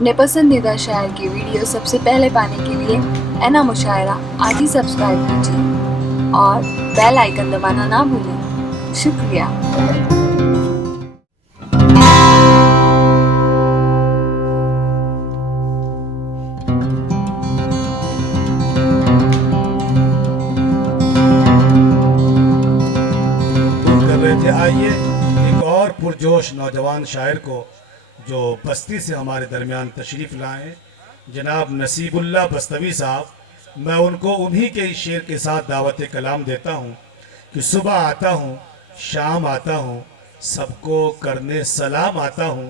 अपने पसंदीदा शायर की वीडियो सबसे पहले पाने के लिए एना मुशायरा आज ही सब्सक्राइब कीजिए और बेल आइकन दबाना ना भूलें। शुक्रिया। आइए एक और पुरजोश नौजवान शायर को जो बस्ती से हमारे दरमियान तशरीफ़ लाएं, जनाब नसीबुल्लाह बस्तवी साहब, मैं उनको उन्हीं के इस शेर के साथ दावत कलाम देता हूं कि सुबह आता हूं, शाम आता हूं, सबको करने सलाम आता हूं,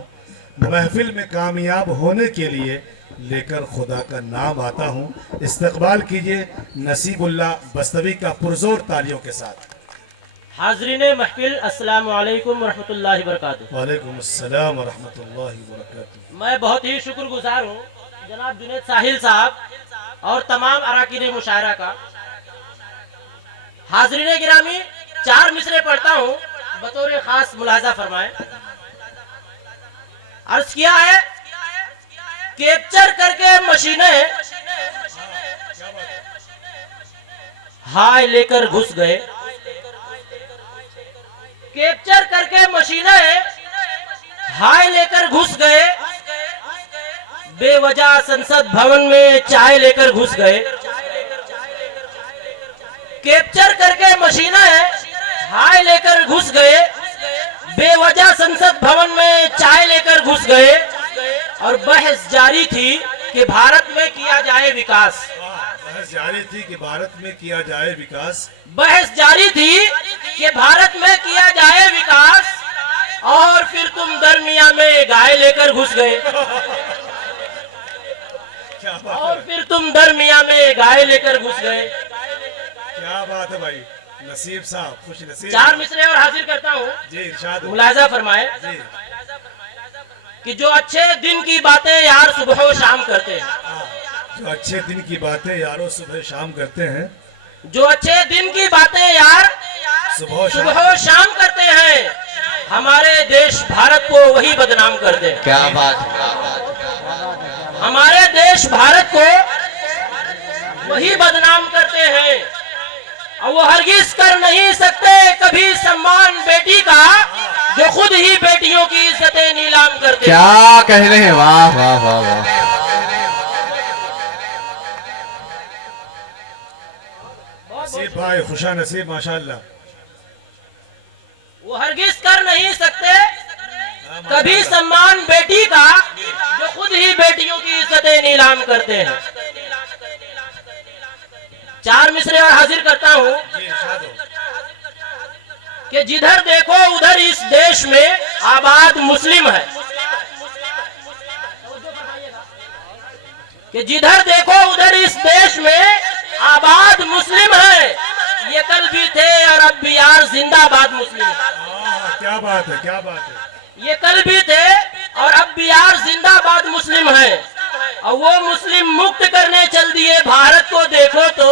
महफिल में कामयाब होने के लिए लेकर खुदा का नाम आता हूं। इस्तकबाल कीजिए नसीबुल्लाह बस्तवी का पुरजोर तालियों के साथ। हाज़रीन महफिल, अस्सलाम वालेकुम रहमतुल्लाहि वबरकातुहू। वालेकुम अस्सलाम व रहमतुल्लाहि व बरकातुहू। मैं बहुत ही शुक्रगुजार हूँ जनाब जुनैद साहिल साहब और तमाम अराकीन मुशायरा का। हाज़रीन गिरामी, 4 मिसरे पढ़ता हूँ, बतौर खास मुलाहजा फरमाएं। अर्ज किया है, कैप्चर करके मशीनें हाय लेकर घुस गए, कैप्चर करके मशीनें हाय लेकर घुस गए, बेवजह संसद भवन में चाय लेकर घुस गए। कैप्चर करके मशीनें हाय लेकर घुस गए, बेवजह संसद भवन में चाय लेकर घुस गए। और बहस जारी थी कि भारत में किया जाए विकास। बहस जारी थी कि भारत में किया जाए विकास। बहस जारी थी कि भारत में किया जाए विकास, और फिर तुम दरमिया में गाय लेकर घुस गए। और फिर तुम दरमिया में गाय लेकर घुस गए। क्या बात है भाई नसीब साहब, खुश नसीब। 4 मिसरे और हाजिर करता हूँ जी, इरशाद। मुलाहजा फरमाए कि जो अच्छे दिन की बातें यार सुबह और शाम करते हैं। जो अच्छे दिन की बातें यारों सुबह शाम करते हैं। जो अच्छे दिन की बातें यार सुबह और शाम करते हैं, हमारे देश भारत को वही बदनाम कर दे। क्या बात है। हमारे देश भारत को वही बदनाम करते हैं, और वो हरगिज कर नहीं सकते कभी सम्मान बेटी का, जो खुद ही बेटियों की इज्जतें नीलाम करते। क्या कह रहे हैं, वाह वाह वाह वाह। नसीब भाई खुशा नसीब, माशाल्लाह। वो हरगिज कर नहीं सकते कभी सम्मान बेटी का, जो खुद ही बेटियों की इज्जतें नीलाम करते हैं। 4 मिसरे और हाजिर करता हूँ कि जिधर देखो उधर इस देश में आबाद मुस्लिम है। कि जिधर देखो उधर इस देश में आबाद मुस्लिम है, ये कल भी थे और अब भी यार जिंदाबाद मुस्लिम है। क्या बात है, क्या बात है। ये कल भी थे और अब भी यार जिंदाबाद मुस्लिम है, और वो मुस्लिम मुक्त करने चल दिए भारत को। देखो तो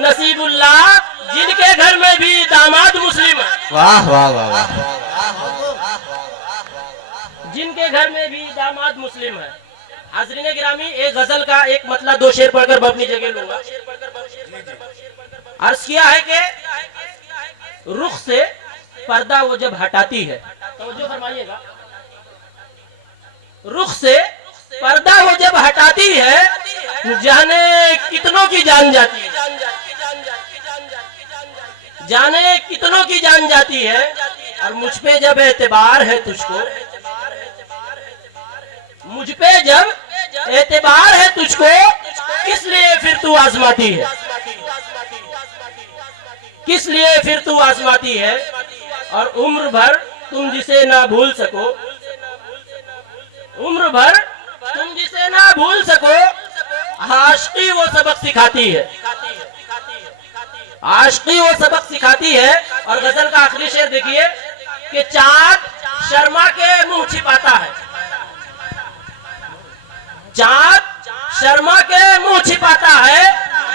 नसीबुल्लाह, जिनके घर में भी दामाद मुस्लिम है। वाह वाह वाह वाह। जिनके घर में भी दामाद मुस्लिम है। हाज़रीन गिरामी, एक गजल का एक मतलब 2 शेर पढ़कर मैं अपनी जगह लूंगा। अर्ज किया है कि रुख से पर्दा वो जब हटाती है, तवज्जो फरमाइएगा, रुख से पर्दा वो जब हटाती है, जाने कितनों की जान जाती है। जाने कितनों की जान जाती है। और मुझ पे जब एतबार है तुझको, मुझ पे जब एतबार है तुझको, किस लिए फिर तू आजमाती है। किस लिए फिर तू आजमाती है। और उम्र भर तुम जिसे ना भूल सको, उम्र भर तुम जिसे ना भूल सको, आशिकी वो सबक सिखाती है। आशिकी वो सबक सिखाती है। और गजल का आखिरी शेर देखिए कि चांद शर्मा के मुंह छिपाता है। चांद शर्मा के मुंह छिपाता है,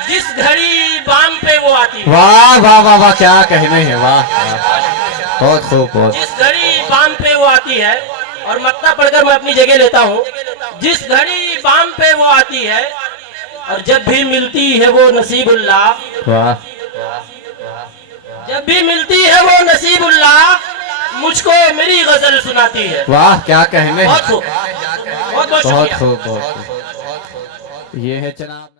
जिस घड़ी बाम पे वो आती है। वाह वाह वाह वाह, क्या कहने हैं, वाह बहुत खूब, बहुत। जिस घड़ी बाम पे वो आती है। और मक्ता पढ़कर मैं अपनी जगह लेता हूँ। जिस घड़ी बाम पे वो आती है और जब भी मिलती है वो नसीबुल्लाह, वाह जब भी मिलती है वो नसीबुल्लाह मुझको मेरी गजल सुनाती है। वाह, क्या कहने हैं। बहुत खूब, बहुत बहुत बहुत शुक्रिया। खूब, बहुत खूब। ये है जनाब।